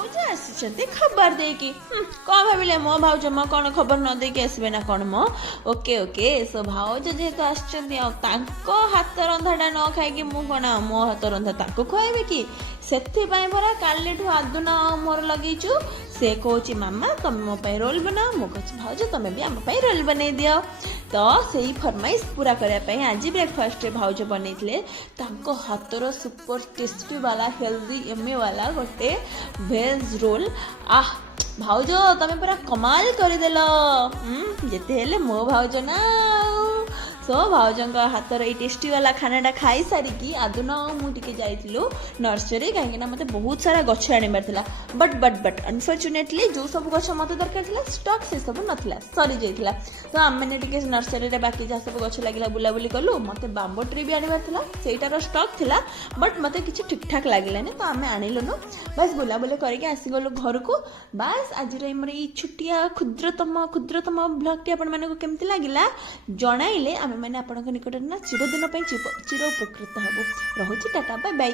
भाउज आसी खबर देकी कौन भाविले मो भाउज मो कौन खबर न देकी आसबे ना कौन मो ओके ओके सो भाउज जेहेतु आसछन्ती हाथ रंधाटा न खाई मु कौन मो हाथ रंधा ताको खुआबे कि सेथिपाई परा कालीठू आदुना मोर लगेचु से कहूँ मामा तुम मो रोल बनाओ मु कह भाउज तुम भी आम रोल बन दियो तो से फरमाइश पूरा करने आज ब्रेकफास्ट भाउज बनई हाथर सुपर टेस्टी वाला हेल्दी यम्मी वाला गोटे वेज रोल आह भाउज तमें पूरा कमाल करदेल जिते हेले मो भाउज ना सो भाउज हाथर ये टेस्टी वाला खानाटा खाई सारिकी आदुन मुझे जाइलु नर्सरी कहीं मत बहुत सारा गछ आनबार बट बट बट अनफर्चुनेटली जो सब गछ मत दरकार स्टॉक से सब नाला सरी जाइला तो आम मैंने नर्सरी बाकी जहाँ सब गछ लगे बुलाबुली कलु मत बांबो ट्री भी आनबार सेटार स्टॉक थिला बट मत कि ठीक ठाक लगे तो आम आणिलुनु बस बुलाबुली करके आसीगलु घर को बस आज छुटिया क्षुद्रतम ब्लॉग केमती लगिला जणाइले आम मैंने आपण निकट ना चिरदिन चिर उपकृत हबू रहुछि टाटा बाय बाय।